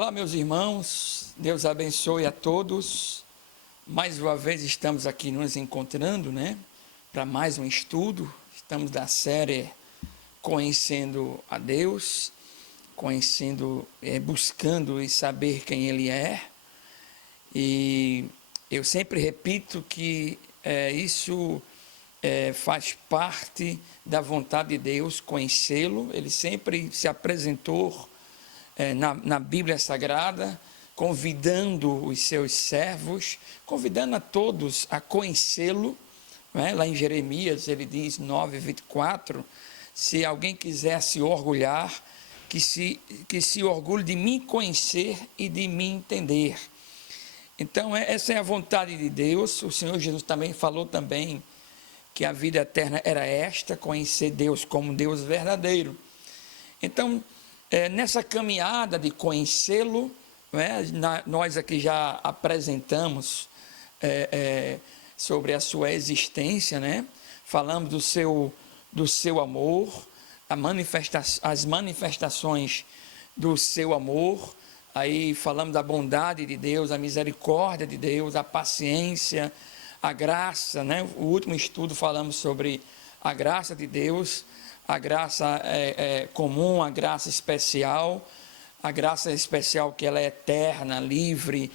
Olá, meus irmãos, Deus abençoe a todos. Mais uma vez estamos aqui nos encontrando, para mais um estudo. Estamos da série Conhecendo a Deus, buscando e saber quem Ele é. E eu sempre repito que isso faz parte da vontade de Deus, conhecê-lo. Ele sempre se apresentou na Bíblia Sagrada, convidando os seus servos, convidando a todos a conhecê-lo. Lá em Jeremias ele diz 9:24, se alguém quiser se orgulhar, que se orgulhe de me conhecer e de me entender. Então essa é a vontade de Deus. O Senhor Jesus também falou que a vida eterna era esta, conhecer Deus como Deus verdadeiro. Então, nessa caminhada de conhecê-lo, nós aqui já apresentamos sobre a sua existência, falamos do seu amor, as manifestações do seu amor, aí falamos da bondade de Deus, a misericórdia de Deus, a paciência, a graça, O último estudo falamos sobre a graça de Deus, a graça comum, a graça especial que ela é eterna, livre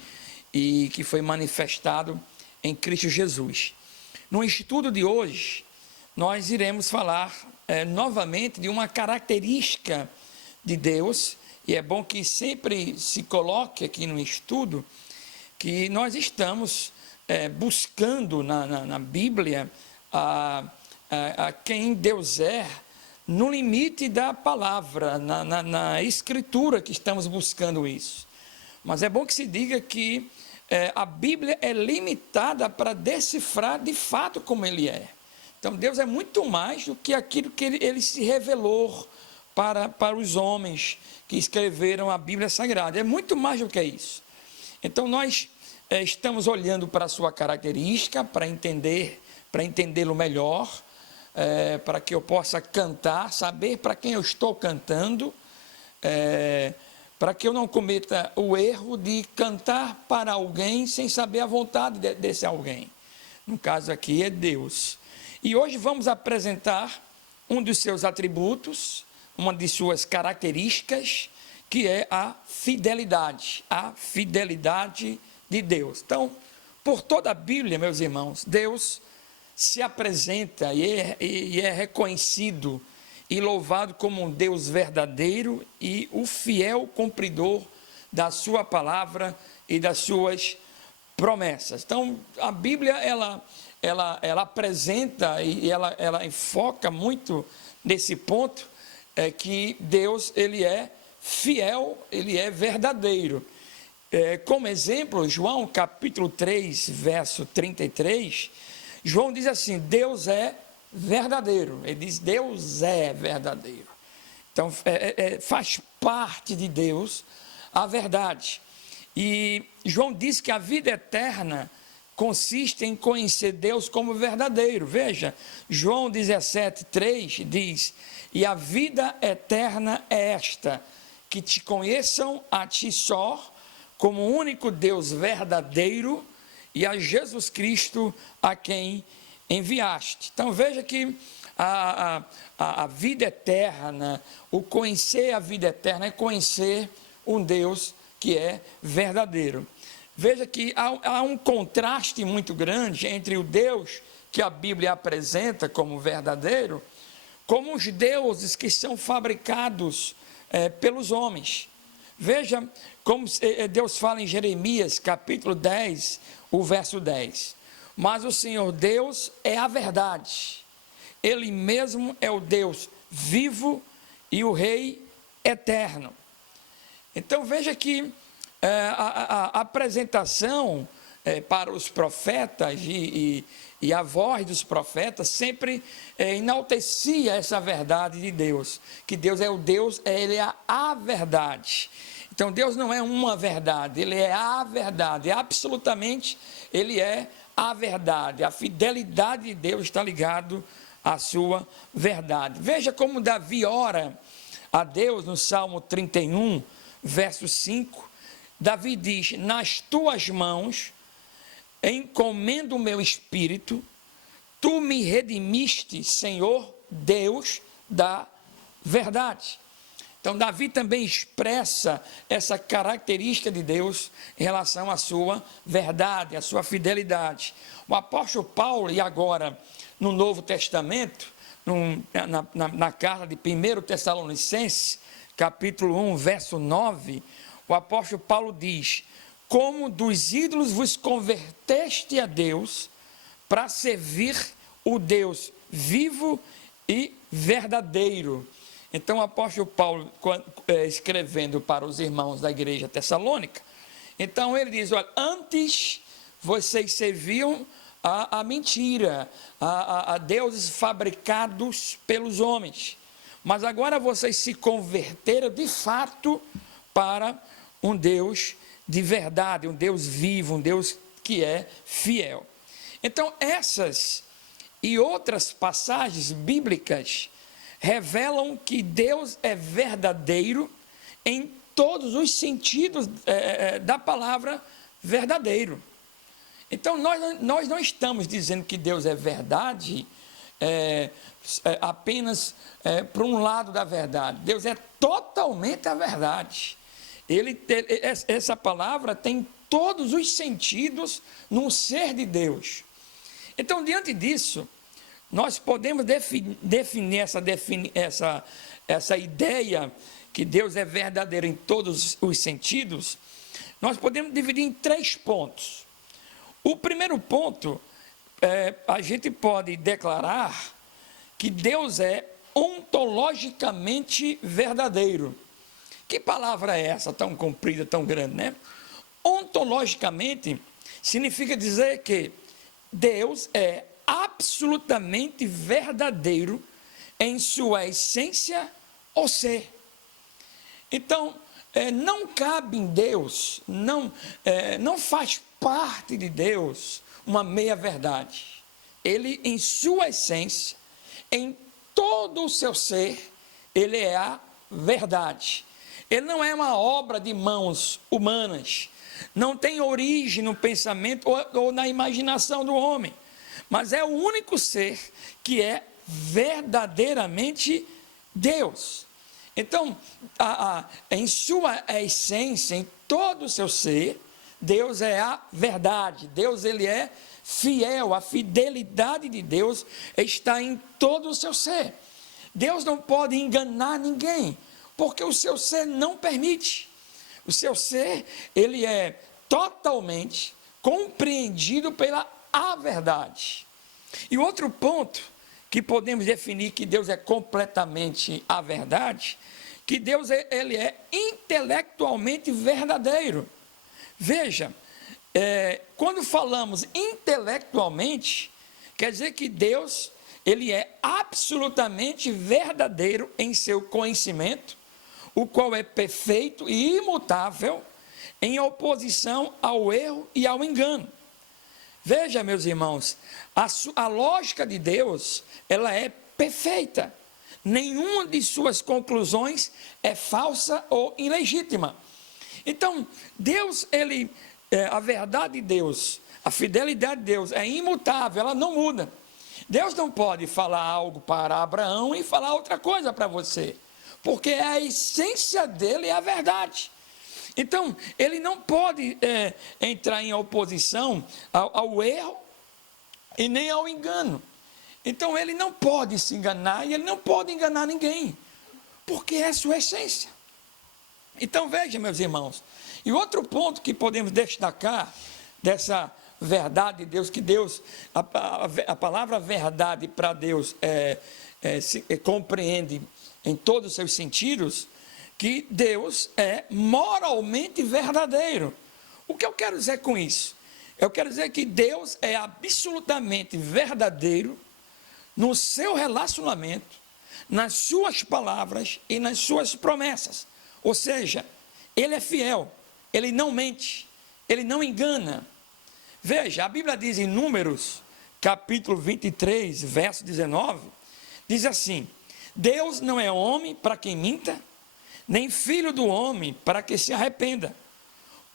e que foi manifestado em Cristo Jesus. No estudo de hoje, nós iremos falar novamente de uma característica de Deus, e é bom que sempre se coloque aqui no estudo que nós estamos buscando na Bíblia a quem Deus é, no limite da palavra, na escritura que estamos buscando isso. Mas é bom que se diga que a Bíblia é limitada para decifrar de fato como Ele é. Então Deus é muito mais do que aquilo que Ele se revelou para os homens que escreveram a Bíblia Sagrada. É muito mais do que isso. Então nós estamos olhando para a sua característica, para entendê-lo melhor, para que eu possa cantar, saber para quem eu estou cantando, para que eu não cometa o erro de cantar para alguém sem saber a vontade desse alguém. No caso aqui é Deus. E hoje vamos apresentar um dos seus atributos, uma de suas características, que é a fidelidade de Deus. Então, por toda a Bíblia, meus irmãos, Deus se apresenta e é reconhecido e louvado como um Deus verdadeiro e o fiel cumpridor da sua palavra e das suas promessas. Então, a Bíblia, ela apresenta e ela enfoca muito nesse ponto, que Deus, Ele é fiel, Ele é verdadeiro. Como exemplo, João capítulo 3, verso 33, João diz assim, Deus é verdadeiro. Ele diz, Deus é verdadeiro. Então, faz parte de Deus a verdade. E João diz que a vida eterna consiste em conhecer Deus como verdadeiro. Veja, João 17:3 diz, e a vida eterna é esta, que te conheçam a ti só, como o único Deus verdadeiro, e a Jesus Cristo a quem enviaste. Então veja que a vida eterna, o conhecer a vida eterna é conhecer um Deus que é verdadeiro. Veja que há um contraste muito grande entre o Deus que a Bíblia apresenta como verdadeiro, como os deuses que são fabricados pelos homens. Veja como Deus fala em Jeremias, capítulo 10, o verso 10. Mas o Senhor Deus é a verdade. Ele mesmo é o Deus vivo e o Rei eterno. Então veja que a apresentação para os profetas e a voz dos profetas sempre enaltecia essa verdade de Deus, que Deus é o Deus, Ele é a verdade. Então Deus não é uma verdade, Ele é a verdade, absolutamente Ele é a verdade. A fidelidade de Deus está ligado à sua verdade. Veja como Davi ora a Deus no Salmo 31, verso 5, Davi diz: nas tuas mãos encomendo o meu espírito, tu me redimiste, Senhor Deus da verdade. Então, Davi também expressa essa característica de Deus em relação à sua verdade, à sua fidelidade. O apóstolo Paulo, e agora no Novo Testamento, na carta de 1 Tessalonicenses, capítulo 1, verso 9, o apóstolo Paulo diz: como dos ídolos vos converteste a Deus, para servir o Deus vivo e verdadeiro. Então, o apóstolo Paulo, escrevendo para os irmãos da igreja tessalônica, então ele diz: olha, antes vocês serviam a mentira, a deuses fabricados pelos homens, mas agora vocês se converteram de fato para um Deus de verdade, um Deus vivo, um Deus que é fiel. Então, essas e outras passagens bíblicas revelam que Deus é verdadeiro em todos os sentidos da palavra verdadeiro. Então, nós não estamos dizendo que Deus é verdade apenas para um lado da verdade. Deus é totalmente a verdade. Essa palavra tem todos os sentidos no ser de Deus. Então, diante disso, nós podemos definir essa ideia que Deus é verdadeiro em todos os sentidos. Nós podemos dividir em 3 pontos. O primeiro ponto, a gente pode declarar que Deus é ontologicamente verdadeiro. Que palavra é essa, tão comprida, tão grande, né? Ontologicamente significa dizer que Deus é absolutamente verdadeiro em sua essência ou ser. Então, não cabe em Deus, não faz parte de Deus uma meia-verdade. Ele, em sua essência, em todo o seu ser, ele é a verdade. Ele não é uma obra de mãos humanas, não tem origem no pensamento ou na imaginação do homem, mas é o único ser que é verdadeiramente Deus. Então, em sua essência, em todo o seu ser, Deus é a verdade. Deus, ele é fiel. A fidelidade de Deus está em todo o seu ser. Deus não pode enganar ninguém, porque o seu ser não permite. O seu ser, ele é totalmente compreendido pela verdade. E outro ponto que podemos definir que Deus é completamente a verdade, que Deus ele é intelectualmente verdadeiro. Veja, quando falamos intelectualmente, quer dizer que Deus, ele é absolutamente verdadeiro em seu conhecimento, o qual é perfeito e imutável, em oposição ao erro e ao engano. Veja, meus irmãos, a lógica de Deus, ela é perfeita. Nenhuma de suas conclusões é falsa ou ilegítima. Então, Deus, a verdade de Deus, a fidelidade de Deus é imutável, ela não muda. Deus não pode falar algo para Abraão e falar outra coisa para você, porque a essência dele é a verdade. Então, ele não pode entrar em oposição ao erro e nem ao engano. Então, ele não pode se enganar e ele não pode enganar ninguém, porque é a sua essência. Então, veja, meus irmãos, e outro ponto que podemos destacar dessa verdade de Deus, que Deus, a palavra verdade para Deus compreende em todos os seus sentidos, que Deus é moralmente verdadeiro. O que eu quero dizer com isso? Eu quero dizer que Deus é absolutamente verdadeiro no seu relacionamento, nas suas palavras e nas suas promessas. Ou seja, ele é fiel, ele não mente, ele não engana. Veja, a Bíblia diz em Números, capítulo 23, verso 19, diz assim: Deus não é homem para quem minta, nem filho do homem para que se arrependa.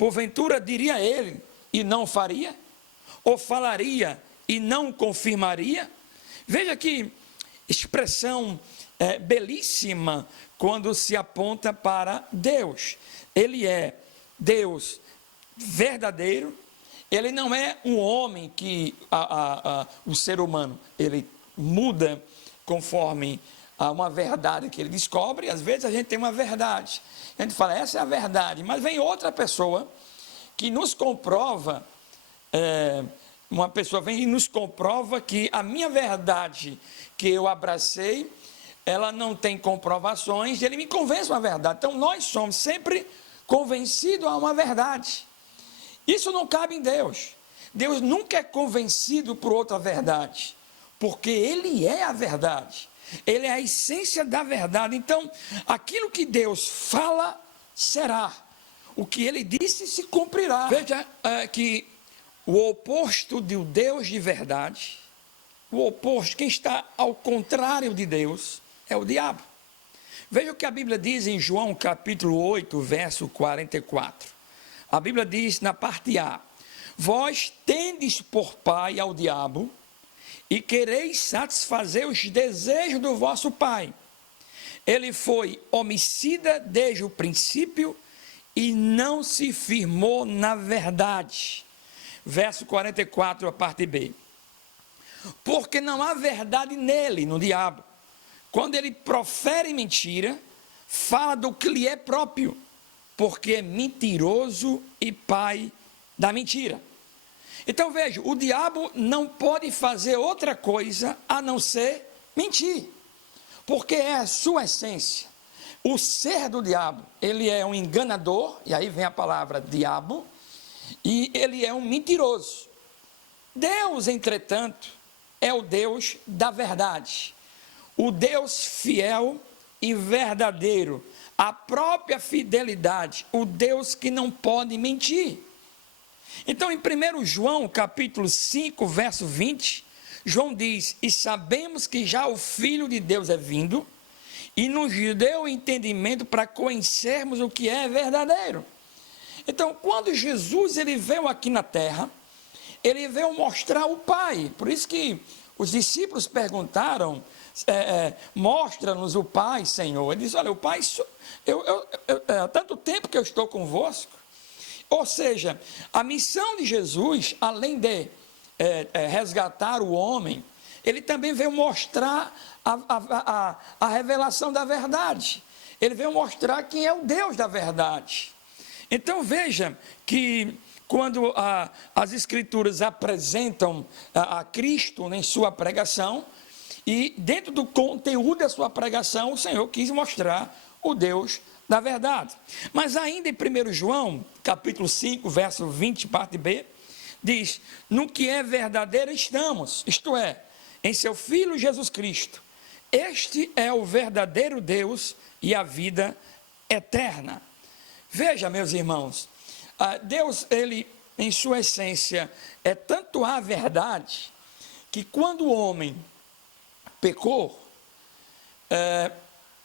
Porventura diria ele e não faria? Ou falaria e não confirmaria? Veja que expressão belíssima quando se aponta para Deus. Ele é Deus verdadeiro. Ele não é um homem que o ser humano, ele muda conforme uma verdade que ele descobre. Às vezes a gente tem uma verdade, a gente fala, essa é a verdade, mas vem outra pessoa que nos comprova, uma pessoa vem e nos comprova que a minha verdade que eu abracei, ela não tem comprovações, ele me convence uma verdade. Então nós somos sempre convencidos a uma verdade. Isso não cabe em Deus. Deus nunca é convencido por outra verdade, porque Ele é a verdade. Ele é a essência da verdade. Então, aquilo que Deus fala, será. O que Ele disse, se cumprirá. Veja que o oposto do Deus de verdade, o oposto, quem está ao contrário de Deus, é o diabo. Veja o que a Bíblia diz em João capítulo 8, verso 44. A Bíblia diz na parte A: vós tendes por pai ao diabo, e quereis satisfazer os desejos do vosso pai. Ele foi homicida desde o princípio e não se firmou na verdade. Verso 44, a parte B. Porque não há verdade nele, no diabo. Quando ele profere mentira, fala do que lhe é próprio, porque é mentiroso e pai da mentira. Então veja, o diabo não pode fazer outra coisa a não ser mentir, porque é a sua essência. O ser do diabo, ele é um enganador, e aí vem a palavra diabo, e ele é um mentiroso. Deus, entretanto, é o Deus da verdade, o Deus fiel e verdadeiro, a própria fidelidade, o Deus que não pode mentir. Então, em 1 João, capítulo 5, verso 20, João diz: e sabemos que já o Filho de Deus é vindo, e nos deu o entendimento para conhecermos o que é verdadeiro. Então, quando Jesus ele veio aqui na terra, ele veio mostrar o Pai. Por isso que os discípulos perguntaram, mostra-nos o Pai, Senhor. Ele disse, olha, o Pai, há tanto tempo que eu estou convosco. Ou seja, a missão de Jesus, além de resgatar o homem, ele também veio mostrar a revelação da verdade. Ele veio mostrar quem é o Deus da verdade. Então veja que quando as Escrituras apresentam a Cristo em sua pregação, e dentro do conteúdo da sua pregação, o Senhor quis mostrar o Deus da verdade. Mas ainda em 1 João, capítulo 5, verso 20, parte B, diz, no que é verdadeiro estamos, isto é, em seu Filho Jesus Cristo. Este é o verdadeiro Deus e a vida eterna. Veja, meus irmãos, Deus, ele, em sua essência, é tanto a verdade, que quando o homem pecou,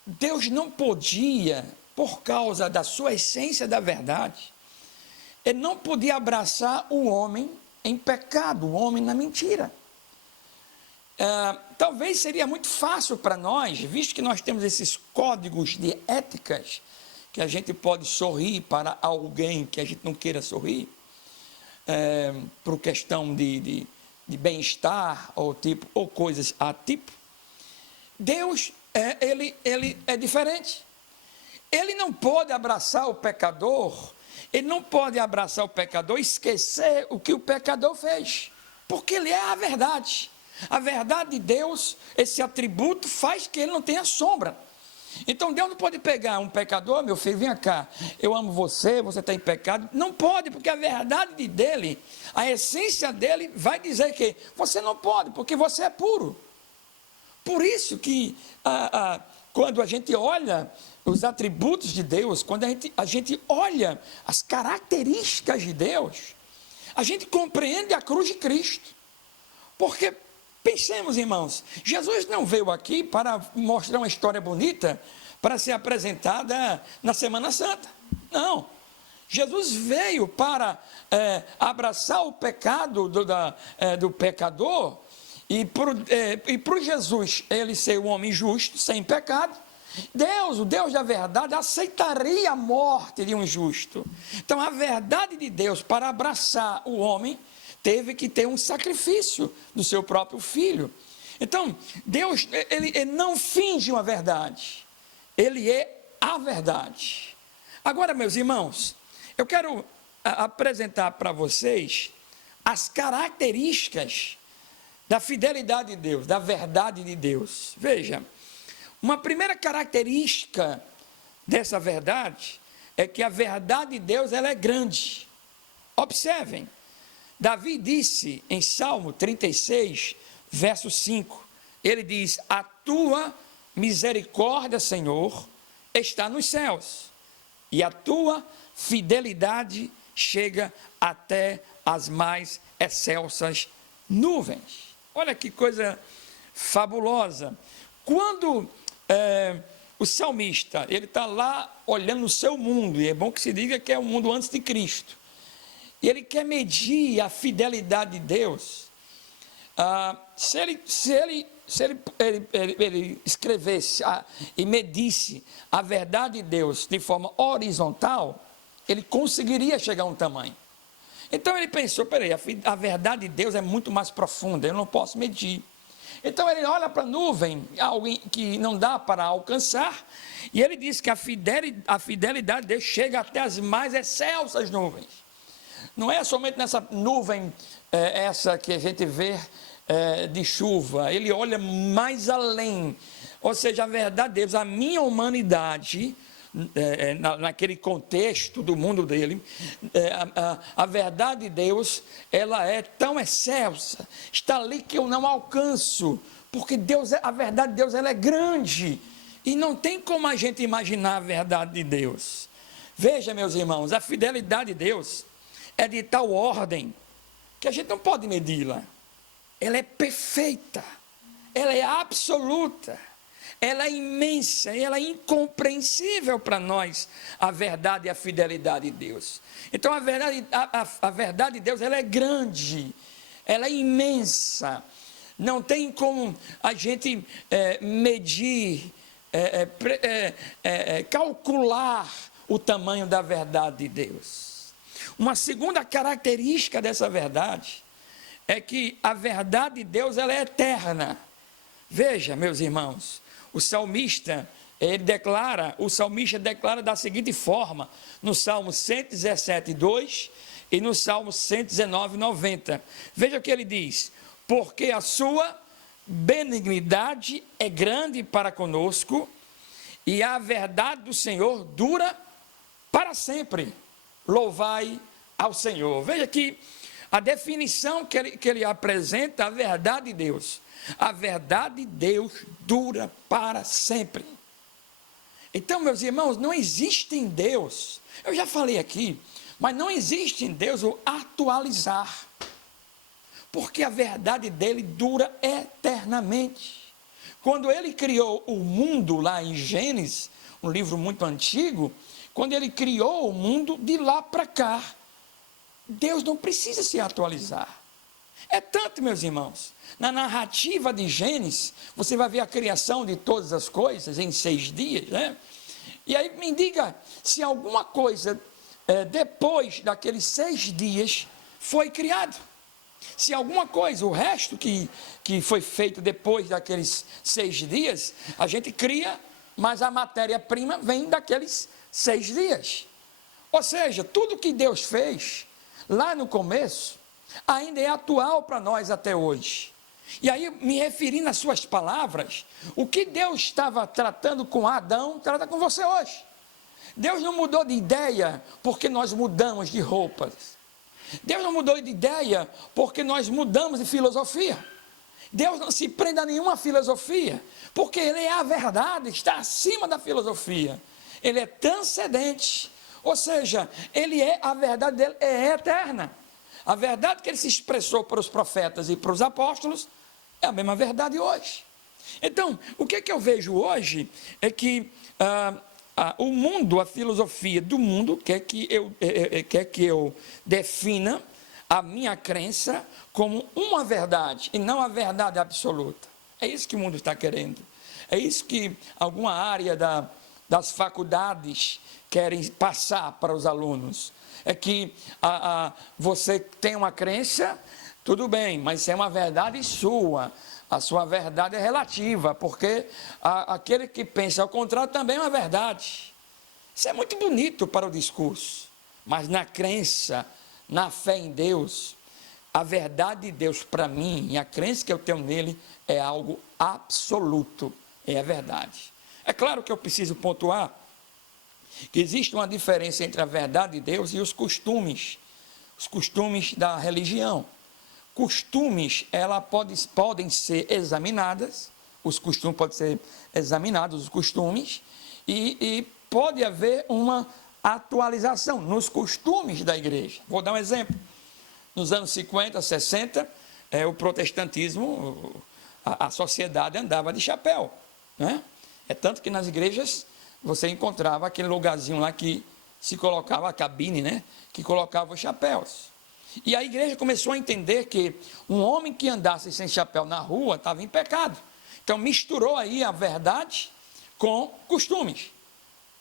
Deus não podia, por causa da sua essência da verdade, ele não podia abraçar o homem em pecado, o homem na mentira. Talvez seria muito fácil para nós, visto que nós temos esses códigos de éticas, que a gente pode sorrir para alguém que a gente não queira sorrir, por questão de bem-estar, ou coisas a tipo. Deus, ele é diferente. Ele não pode abraçar o pecador, ele não pode abraçar o pecador e esquecer o que o pecador fez, porque ele é a verdade. A verdade de Deus, esse atributo faz que ele não tenha sombra. Então Deus não pode pegar um pecador, meu filho, vem cá, eu amo você, você está em pecado. Não pode, porque a verdade dele, a essência dele vai dizer que você não pode, porque você é puro. Por isso que quando a gente olha os atributos de Deus, quando a gente olha as características de Deus, a gente compreende a cruz de Cristo. Porque, pensemos, irmãos, Jesus não veio aqui para mostrar uma história bonita, para ser apresentada na Semana Santa. Não. Jesus veio para abraçar o pecado do pecador, e por Jesus, ele ser um homem justo, sem pecado, Deus, o Deus da verdade, aceitaria a morte de um justo. Então, a verdade de Deus, para abraçar o homem, teve que ter um sacrifício do seu próprio filho. Então, Deus, ele não finge uma verdade, ele é a verdade. Agora, meus irmãos, eu quero apresentar para vocês as características da fidelidade de Deus, da verdade de Deus. Veja, uma primeira característica dessa verdade é que a verdade de Deus, ela é grande. Observem, Davi disse em Salmo 36, verso 5, ele diz: a tua misericórdia, Senhor, está nos céus, e a tua fidelidade chega até as mais excelsas nuvens. Olha que coisa fabulosa. Quando o salmista, ele está lá olhando o seu mundo, e é bom que se diga que é o mundo antes de Cristo, e ele quer medir a fidelidade de Deus. Se ele escrevesse e medisse a verdade de Deus de forma horizontal, ele conseguiria chegar a um tamanho. Então ele pensou, peraí, a verdade de Deus é muito mais profunda, eu não posso medir. Então ele olha para a nuvem, algo que não dá para alcançar, e ele diz que a fidelidade de Deus chega até as mais excelsas nuvens. Não é somente nessa nuvem, essa que a gente vê de chuva, ele olha mais além. Ou seja, a verdade de Deus, a minha humanidade, naquele contexto do mundo dele, a verdade de Deus, ela é tão excelsa, está ali que eu não alcanço, porque Deus, a verdade de Deus, ela é grande, e não tem como a gente imaginar a verdade de Deus. Veja, meus irmãos, a fidelidade de Deus é de tal ordem que a gente não pode medi-la. Ela é perfeita, ela é absoluta, ela é imensa, ela é incompreensível para nós, a verdade e a fidelidade de Deus. Então a verdade de Deus, ela é grande, ela é imensa, não tem como a gente medir, calcular o tamanho da verdade de Deus. Uma segunda característica dessa verdade é que a verdade de Deus, ela é eterna. Veja, meus irmãos, o salmista declara da seguinte forma, no Salmo 117, 2 e no Salmo 119, 90. Veja o que ele diz: porque a sua benignidade é grande para conosco, e a verdade do Senhor dura para sempre. Louvai ao Senhor. Veja que a definição que ele apresenta, a verdade de Deus. A verdade de Deus dura para sempre. Então, meus irmãos, não existe em Deus, eu já falei aqui, mas não existe em Deus o atualizar, porque a verdade dele dura eternamente. Quando ele criou o mundo lá em Gênesis, um livro muito antigo, quando ele criou o mundo, de lá para cá, Deus não precisa se atualizar. É tanto, meus irmãos, na narrativa de Gênesis, você vai ver a criação de todas as coisas em 6 dias, né? E aí me diga se alguma coisa depois daqueles 6 dias foi criado. Se alguma coisa, o resto que foi feito depois daqueles 6 dias, a gente cria, mas a matéria-prima vem daqueles 6 dias. Ou seja, tudo que Deus fez lá no começo, ainda é atual para nós até hoje. E aí, me referindo às suas palavras, o que Deus estava tratando com Adão, trata com você hoje. Deus não mudou de ideia porque nós mudamos de roupas. Deus não mudou de ideia porque nós mudamos de filosofia. Deus não se prende a nenhuma filosofia, porque Ele é a verdade, está acima da filosofia. Ele é transcendente, ou seja, a verdade dele é eterna. A verdade que ele se expressou para os profetas e para os apóstolos é a mesma verdade hoje. Então, o que eu vejo hoje é que o mundo, a filosofia do mundo quer que eu defina a minha crença como uma verdade e não a verdade absoluta. É isso que o mundo está querendo. É isso que alguma área das faculdades querem passar para os alunos. É que você tem uma crença, tudo bem, mas é uma verdade sua. A sua verdade é relativa, porque aquele que pensa ao contrário também é uma verdade. Isso é muito bonito para o discurso, mas na crença, na fé em Deus, a verdade de Deus para mim e a crença que eu tenho nele é algo absoluto, é a verdade. É claro que eu preciso pontuar que existe uma diferença entre a verdade de Deus e os costumes da religião. Costumes, podem ser examinadas, os costumes podem ser examinados, os costumes, e pode haver uma atualização nos costumes da igreja. Vou dar um exemplo. Nos anos 50, 60, o protestantismo, a sociedade andava de chapéu, né? É tanto que nas igrejas você encontrava aquele lugarzinho lá que se colocava a cabine, né? Que colocava os chapéus. E a igreja começou a entender que um homem que andasse sem chapéu na rua estava em pecado. Então misturou aí a verdade com costumes.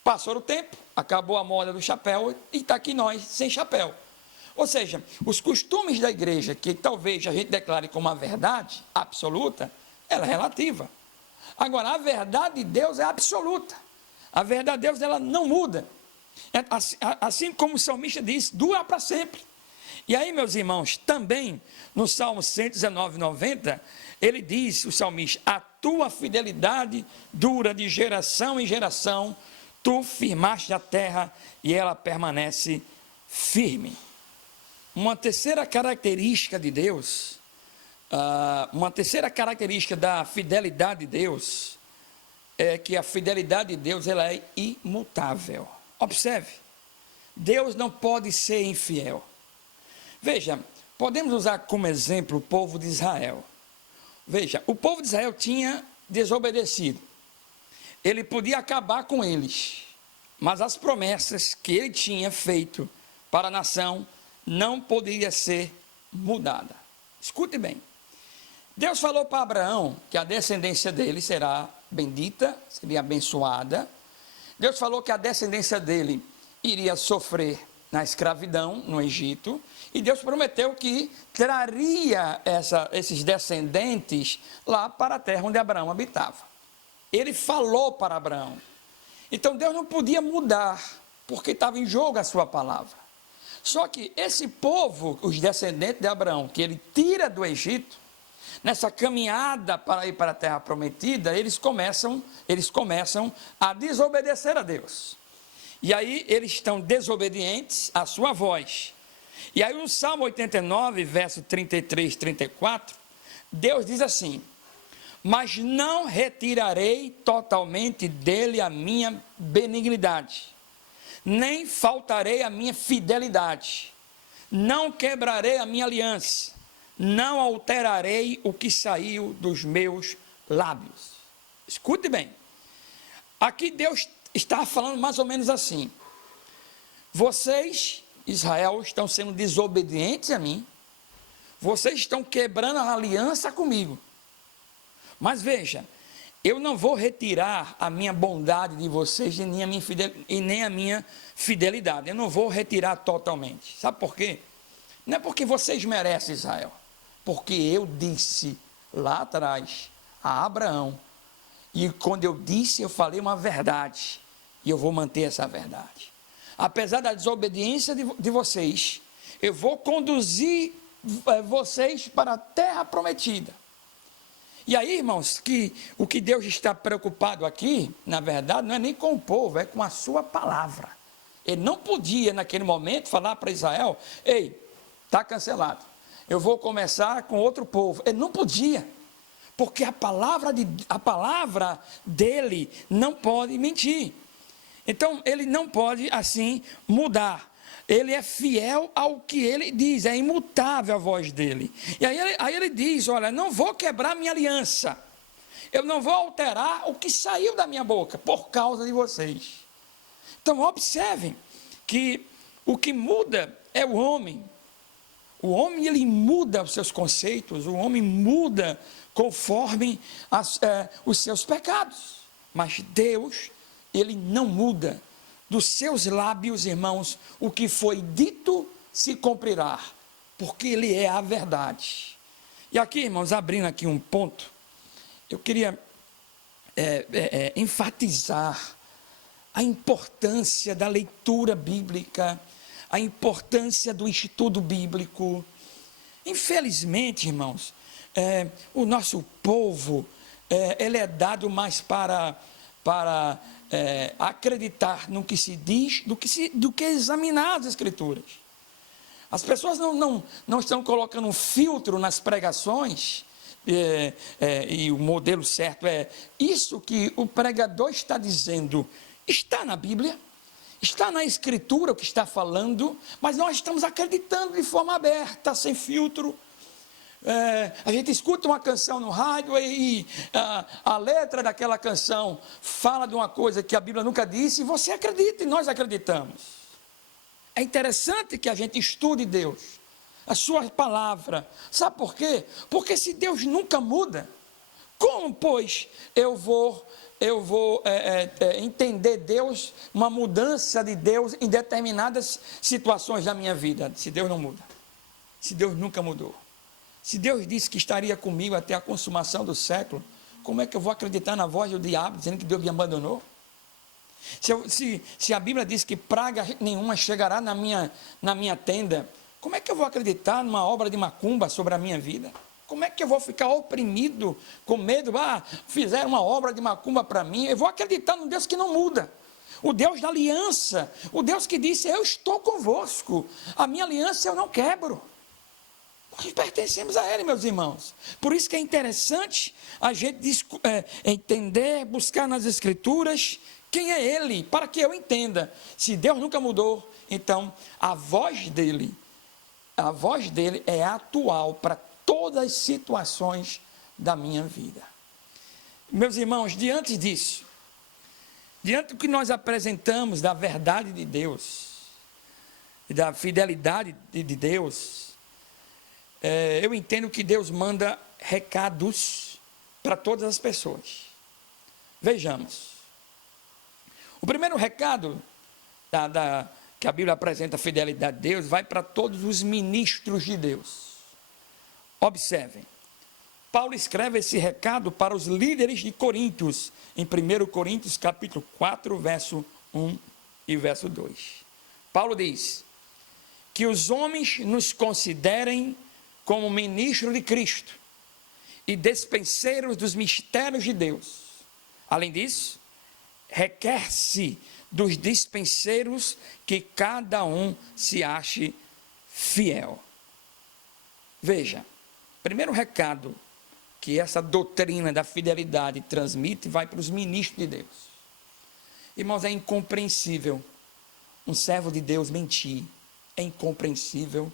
Passou o tempo, acabou a moda do chapéu e está aqui nós sem chapéu. Ou seja, os costumes da igreja, que talvez a gente declare como a verdade absoluta, ela é relativa. Agora, a verdade de Deus é absoluta. A verdade de Deus, ela não muda. Assim como o salmista diz, dura para sempre. E aí, meus irmãos, também no Salmo 119, 90, ele diz, o salmista, a tua fidelidade dura de geração em geração, tu firmaste a terra e ela permanece firme. Uma terceira característica de Deus, uma terceira característica da fidelidade de Deus, é que a fidelidade de Deus ela é imutável. Observe, Deus não pode ser infiel. Veja, podemos usar como exemplo o povo de Israel. Veja, o povo de Israel tinha desobedecido. Ele podia acabar com eles, mas as promessas que ele tinha feito para a nação não poderia ser mudada. Escute bem. Deus falou para Abraão que a descendência dele será bendita, seria abençoada. Deus falou que a descendência dele iria sofrer na escravidão no Egito, e Deus prometeu que traria esses descendentes lá para a terra onde Abraão habitava. Ele falou para Abraão. Então Deus não podia mudar, porque estava em jogo a sua palavra. Só que esse povo, os descendentes de Abraão, que ele tira do Egito, nessa caminhada para ir para a terra prometida, eles começam a desobedecer a Deus. E aí eles estão desobedientes à sua voz. E aí no Salmo 89, verso 33, 34, Deus diz assim: mas não retirarei totalmente dele a minha benignidade, nem faltarei a minha fidelidade, não quebrarei a minha aliança, não alterarei o que saiu dos meus lábios. Escute bem, aqui Deus está falando mais ou menos assim: vocês, Israel, estão sendo desobedientes a mim, vocês estão quebrando a aliança comigo, mas veja, eu não vou retirar a minha bondade de vocês e nem a minha fidelidade, eu não vou retirar totalmente. Sabe por quê? Não é porque vocês merecem, Israel, porque eu disse lá atrás a Abraão, e quando eu disse, eu falei uma verdade, e eu vou manter essa verdade. Apesar da desobediência de vocês, eu vou conduzir vocês para a terra prometida. E aí, irmãos, o que Deus está preocupado aqui, na verdade, não é nem com o povo, é com a sua palavra. Ele não podia, naquele momento, falar para Israel: ei, está cancelado, eu vou começar com outro povo. Ele não podia, porque a palavra dele não pode mentir. Então, ele não pode, assim, mudar. Ele é fiel ao que ele diz, é imutável a voz dele. E aí ele diz: olha, não vou quebrar minha aliança, eu não vou alterar o que saiu da minha boca, por causa de vocês. Então, observem que o que muda é o homem. O homem, ele muda os seus conceitos, o homem muda conforme os seus pecados. Mas Deus, ele não muda. Dos seus lábios, irmãos, o que foi dito se cumprirá, porque ele é a verdade. E aqui, irmãos, abrindo aqui um ponto, eu queria enfatizar a importância da leitura bíblica, a importância do estudo bíblico. Infelizmente, irmãos, o nosso povo, ele é dado mais para acreditar no que se diz do que examinar as Escrituras. As pessoas não estão colocando um filtro nas pregações, e o modelo certo é isso que o pregador está dizendo, está na Bíblia, está na Escritura o que está falando, mas nós estamos acreditando de forma aberta, sem filtro. A gente escuta uma canção no rádio e a letra daquela canção fala de uma coisa que a Bíblia nunca disse, e você acredita e nós acreditamos. É interessante que a gente estude Deus, a sua palavra. Sabe por quê? Porque se Deus nunca muda, como, pois, eu vou entender Deus, uma mudança de Deus em determinadas situações da minha vida, se Deus não muda, se Deus nunca mudou? Se Deus disse que estaria comigo até a consumação do século, como é que eu vou acreditar na voz do diabo, dizendo que Deus me abandonou? Se a Bíblia diz que praga nenhuma chegará na minha tenda, como é que eu vou acreditar numa obra de macumba sobre a minha vida? Como é que eu vou ficar oprimido, com medo? Fizeram uma obra de macumba para mim. Eu vou acreditar num Deus que não muda. O Deus da aliança. O Deus que disse, eu estou convosco. A minha aliança eu não quebro. Nós pertencemos a Ele, meus irmãos. Por isso que é interessante a gente entender, buscar nas Escrituras quem é Ele, para que eu entenda. Se Deus nunca mudou, então a voz dele é atual para todas as situações da minha vida. Meus irmãos, diante disso, diante do que nós apresentamos da verdade de Deus, e da fidelidade de Deus, eu entendo que Deus manda recados para todas as pessoas. Vejamos. O primeiro recado que a Bíblia apresenta a fidelidade de Deus vai para todos os ministros de Deus. Observem, Paulo escreve esse recado para os líderes de Coríntios, em 1 Coríntios capítulo 4, verso 1 e verso 2. Paulo diz, que os homens nos considerem como ministros de Cristo e despenseiros dos mistérios de Deus. Além disso, requer-se dos dispenseiros que cada um se ache fiel. Veja, primeiro recado que essa doutrina da fidelidade transmite vai para os ministros de Deus. Irmãos, é incompreensível um servo de Deus mentir. É incompreensível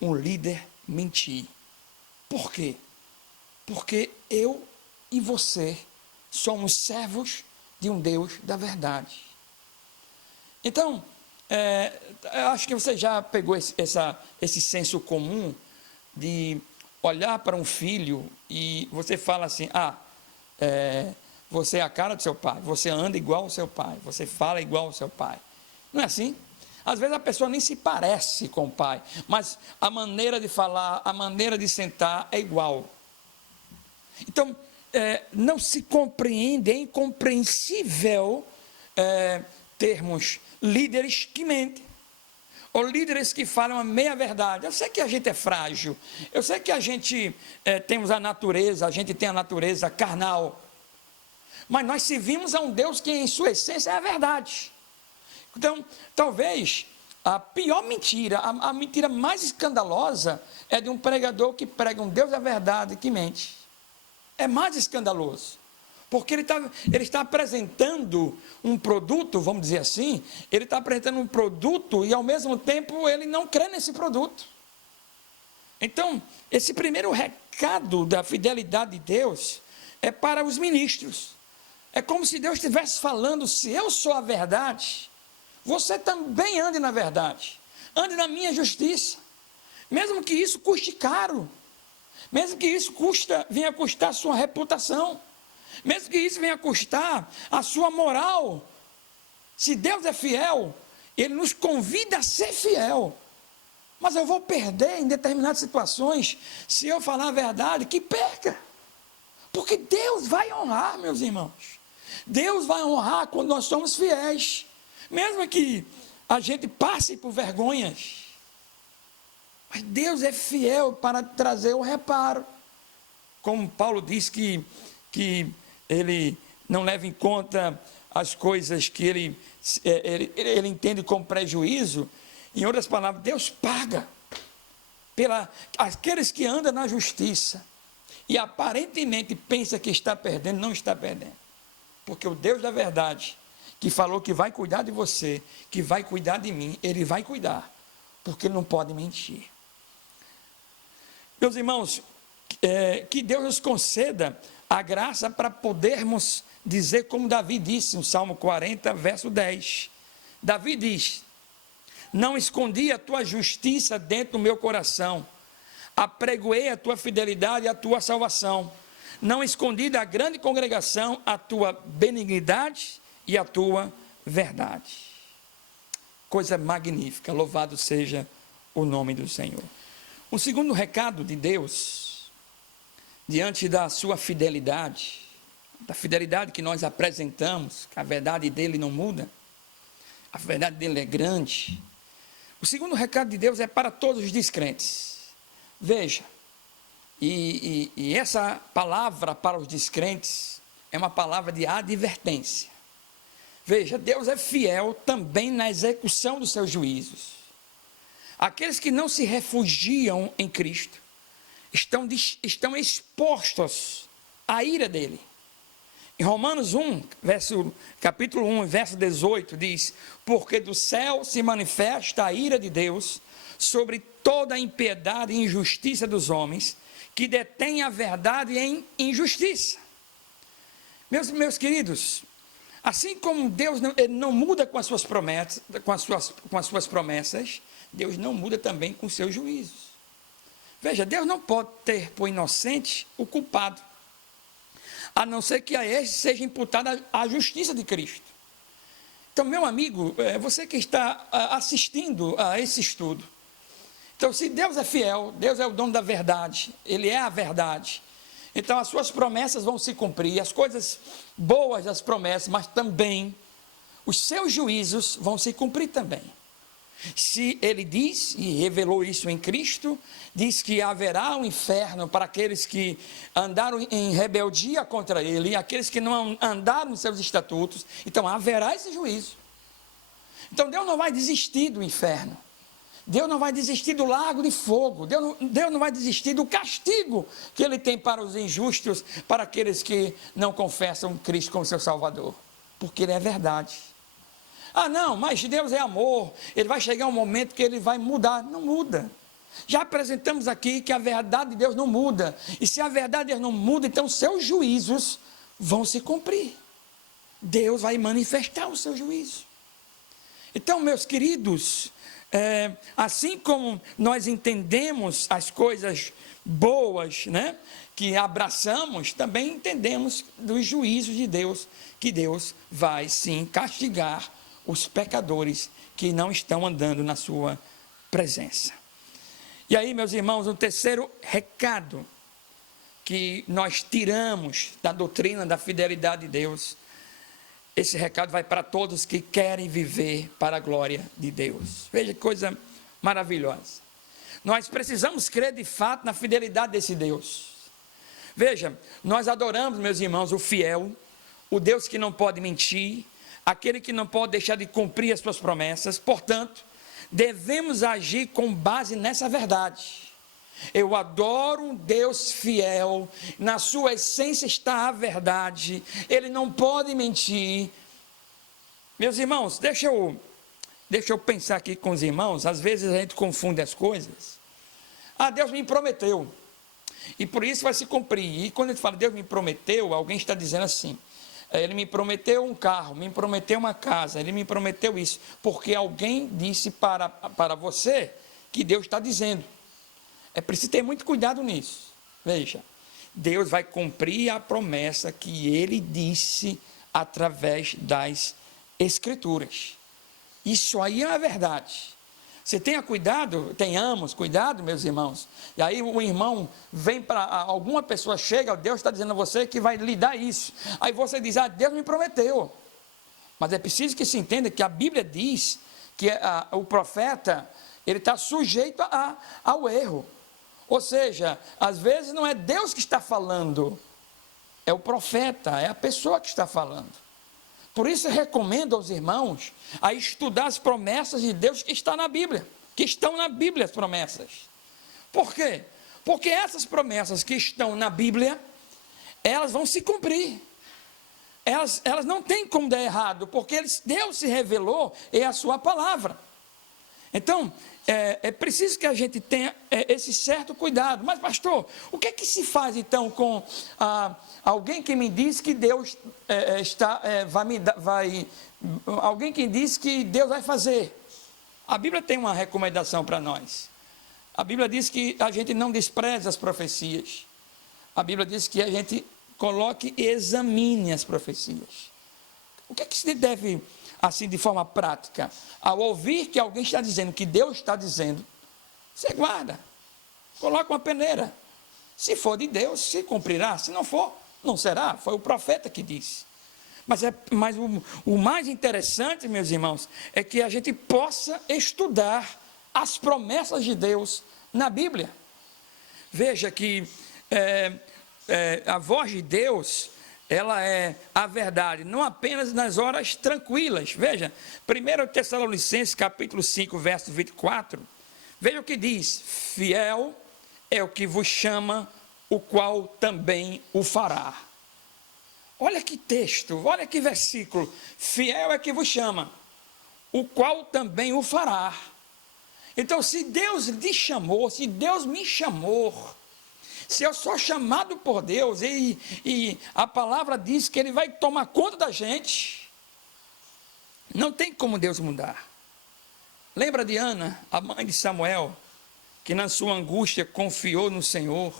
um líder mentir. Por quê? Porque eu e você somos servos de um Deus da verdade. Então, eu acho que você já pegou esse senso comum de olhar para um filho e você fala assim, você é a cara do seu pai, você anda igual ao seu pai, você fala igual ao seu pai. Não é assim? Às vezes a pessoa nem se parece com o pai, mas a maneira de falar, a maneira de sentar é igual. Então, não se compreende, é incompreensível termos líderes que mentem, ou líderes que falam a meia verdade. Eu sei que a gente é frágil, eu sei que a gente temos a gente tem a natureza carnal, mas nós servimos a um Deus que em sua essência é a verdade. Então, talvez a pior mentira, a mentira mais escandalosa é de um pregador que prega um Deus da verdade que mente. É mais escandaloso, porque ele está apresentando um produto, vamos dizer assim, ele está apresentando um produto e ao mesmo tempo ele não crê nesse produto. Então, esse primeiro recado da fidelidade de Deus é para os ministros. É como se Deus estivesse falando, se eu sou a verdade, você também ande na verdade, ande na minha justiça, mesmo que isso custe caro, mesmo que isso venha custar a sua reputação, mesmo que isso venha custar a sua moral. Se Deus é fiel, Ele nos convida a ser fiel. Mas eu vou perder em determinadas situações, se eu falar a verdade, que perca. Porque Deus vai honrar, meus irmãos. Deus vai honrar quando nós somos fiéis. Mesmo que a gente passe por vergonhas. Mas Deus é fiel para trazer o reparo. Como Paulo diz que ele não leva em conta as coisas que ele entende como prejuízo. Em outras palavras, Deus paga aqueles que andam na justiça e aparentemente pensa que está perdendo, não está perdendo. Porque o Deus da verdade, que falou que vai cuidar de você, que vai cuidar de mim, Ele vai cuidar, porque Ele não pode mentir. Meus irmãos, que Deus nos conceda a graça para podermos dizer como Davi disse, no Salmo 40, verso 10. Davi diz: não escondi a tua justiça dentro do meu coração, apregoei a tua fidelidade e a tua salvação. Não escondi da grande congregação a tua benignidade e a tua verdade. Coisa magnífica, louvado seja o nome do Senhor. Um segundo recado de Deus, diante da sua fidelidade, da fidelidade que nós apresentamos, que a verdade dele não muda, a verdade dele é grande. O segundo recado de Deus é para todos os descrentes. Veja, e essa palavra para os descrentes é uma palavra de advertência. Veja, Deus é fiel também na execução dos seus juízos. Aqueles que não se refugiam em Cristo estão expostos à ira dele. Em Romanos 1, capítulo 1, verso 18, diz: porque do céu se manifesta a ira de Deus sobre toda a impiedade e injustiça dos homens, que detêm a verdade em injustiça. Meus queridos, assim como Deus não muda com as suas promessas, Deus não muda também com os seus juízos. Veja, Deus não pode ter por inocente o culpado, a não ser que a este seja imputada a justiça de Cristo. Então, meu amigo, você que está assistindo a esse estudo, então, se Deus é fiel, Deus é o dono da verdade, Ele é a verdade, então as suas promessas vão se cumprir, as coisas boas das promessas, mas também os seus juízos vão se cumprir também. Se Ele diz, e revelou isso em Cristo, diz que haverá um inferno para aqueles que andaram em rebeldia contra Ele, aqueles que não andaram nos seus estatutos, então haverá esse juízo. Então Deus não vai desistir do inferno, Deus não vai desistir do lago de fogo, Deus não vai desistir do castigo que Ele tem para os injustos, para aqueles que não confessam Cristo como seu Salvador, porque Ele é verdade. Ah não, mas Deus é amor, Ele vai chegar um momento que Ele vai mudar. Não muda. Já apresentamos aqui que a verdade de Deus não muda, e se a verdade de Deus não muda, então seus juízos vão se cumprir. Deus vai manifestar o seu juízo. Então, meus queridos, assim como nós entendemos as coisas boas, né, que abraçamos, também entendemos dos juízos de Deus, que Deus vai sim castigar os pecadores que não estão andando na sua presença. E aí, meus irmãos, o terceiro recado que nós tiramos da doutrina da fidelidade de Deus, esse recado vai para todos que querem viver para a glória de Deus. Veja que coisa maravilhosa. Nós precisamos crer de fato na fidelidade desse Deus. Veja, nós adoramos, meus irmãos, o fiel, o Deus que não pode mentir, aquele que não pode deixar de cumprir as suas promessas. Portanto, devemos agir com base nessa verdade. Eu adoro um Deus fiel, na sua essência está a verdade, Ele não pode mentir. Meus irmãos, deixa eu pensar aqui com os irmãos, às vezes a gente confunde as coisas. Ah, Deus me prometeu, e por isso vai se cumprir. E quando a gente fala Deus me prometeu, alguém está dizendo assim: Ele me prometeu um carro, me prometeu uma casa, ele me prometeu isso, porque alguém disse para você que Deus está dizendo. É preciso ter muito cuidado nisso. Veja, Deus vai cumprir a promessa que ele disse através das Escrituras. Isso aí é a verdade. Você tenha cuidado, tenhamos cuidado, meus irmãos. E aí o irmão vem para, alguma pessoa chega, Deus está dizendo a você que vai lhe dar isso. Aí você diz, Deus me prometeu. Mas é preciso que se entenda que a Bíblia diz que o profeta, ele está sujeito ao erro. Ou seja, às vezes não é Deus que está falando, é o profeta, é a pessoa que está falando. Por isso eu recomendo aos irmãos a estudar as promessas de Deus que estão na Bíblia, as promessas. Por quê? Porque essas promessas que estão na Bíblia, elas vão se cumprir. Elas não têm como dar errado, porque Deus se revelou, é a sua palavra. Então, é preciso que a gente tenha esse certo cuidado. Mas, pastor, o que é que se faz então com alguém que me diz que Deus alguém que diz que Deus vai fazer? A Bíblia tem uma recomendação para nós. A Bíblia diz que a gente não despreze as profecias. A Bíblia diz que a gente coloque e examine as profecias. O que é que se deve, assim, de forma prática? Ao ouvir que alguém está dizendo que Deus está dizendo, você guarda, coloca uma peneira. Se for de Deus, se cumprirá. Se não for, não será. Foi o profeta que disse. Mas o mais interessante, meus irmãos, é que a gente possa estudar as promessas de Deus na Bíblia. Veja que a voz de Deus, ela é a verdade, não apenas nas horas tranquilas. Veja, 1 Tessalonicenses capítulo 5, verso 24, veja o que diz: fiel é o que vos chama, o qual também o fará. Olha que texto, olha que versículo: fiel é que vos chama, o qual também o fará. Então, se Deus lhe chamou, se Deus me chamou, se eu sou chamado por Deus e a palavra diz que Ele vai tomar conta da gente, não tem como Deus mudar. Lembra de Ana, a mãe de Samuel, que na sua angústia confiou no Senhor?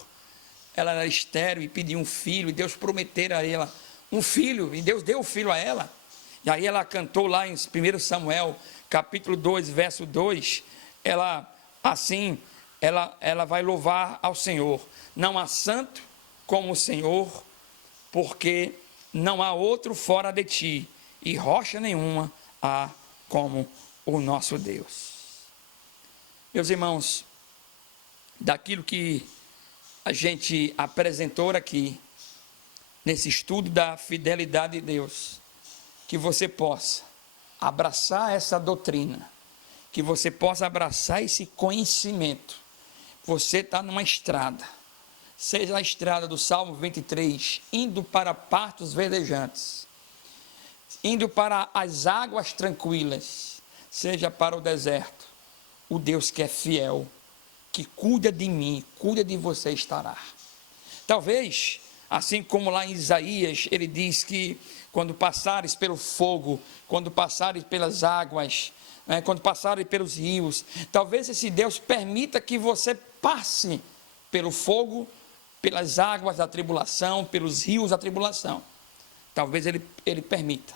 Ela era estéril e pediu um filho, e Deus prometeu a ela um filho, e Deus deu o filho a ela. E aí ela cantou lá em 1 Samuel, capítulo 2, verso 2, ela vai louvar ao Senhor. Não há santo como o Senhor, porque não há outro fora de ti, e rocha nenhuma há como o nosso Deus. Meus irmãos, daquilo que a gente apresentou aqui, nesse estudo da fidelidade de Deus, que você possa abraçar essa doutrina, que você possa abraçar esse conhecimento. Você está numa estrada, seja a estrada do Salmo 23, indo para pastos verdejantes, indo para as águas tranquilas, seja para o deserto, o Deus que é fiel, que cuida de mim, cuida de você estará. Talvez, assim como lá em Isaías, ele diz que quando passares pelo fogo, quando passares pelas águas, quando passarem pelos rios, talvez esse Deus permita que você passe pelo fogo, pelas águas da tribulação, pelos rios da tribulação. Talvez ele permita.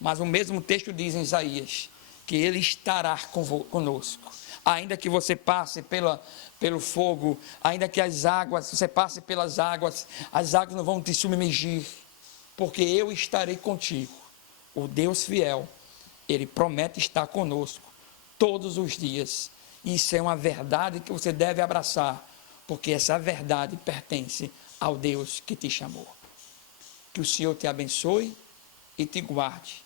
Mas o mesmo texto diz em Isaías que Ele estará conosco. Ainda que você passe pelo fogo, ainda que você passe pelas águas, as águas não vão te submergir, porque eu estarei contigo. O Deus fiel, Ele promete estar conosco todos os dias. Isso é uma verdade que você deve abraçar, porque essa verdade pertence ao Deus que te chamou. Que o Senhor te abençoe e te guarde,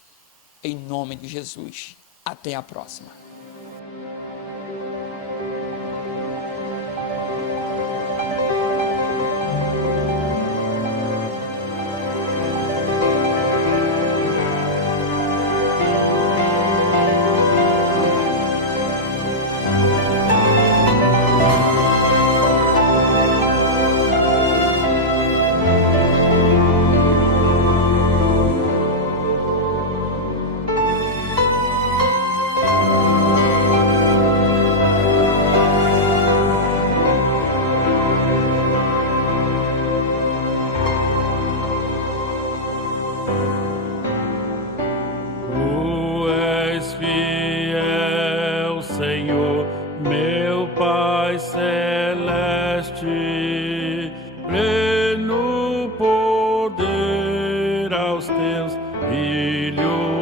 em nome de Jesus. Até a próxima. pleno poder aos teus filhos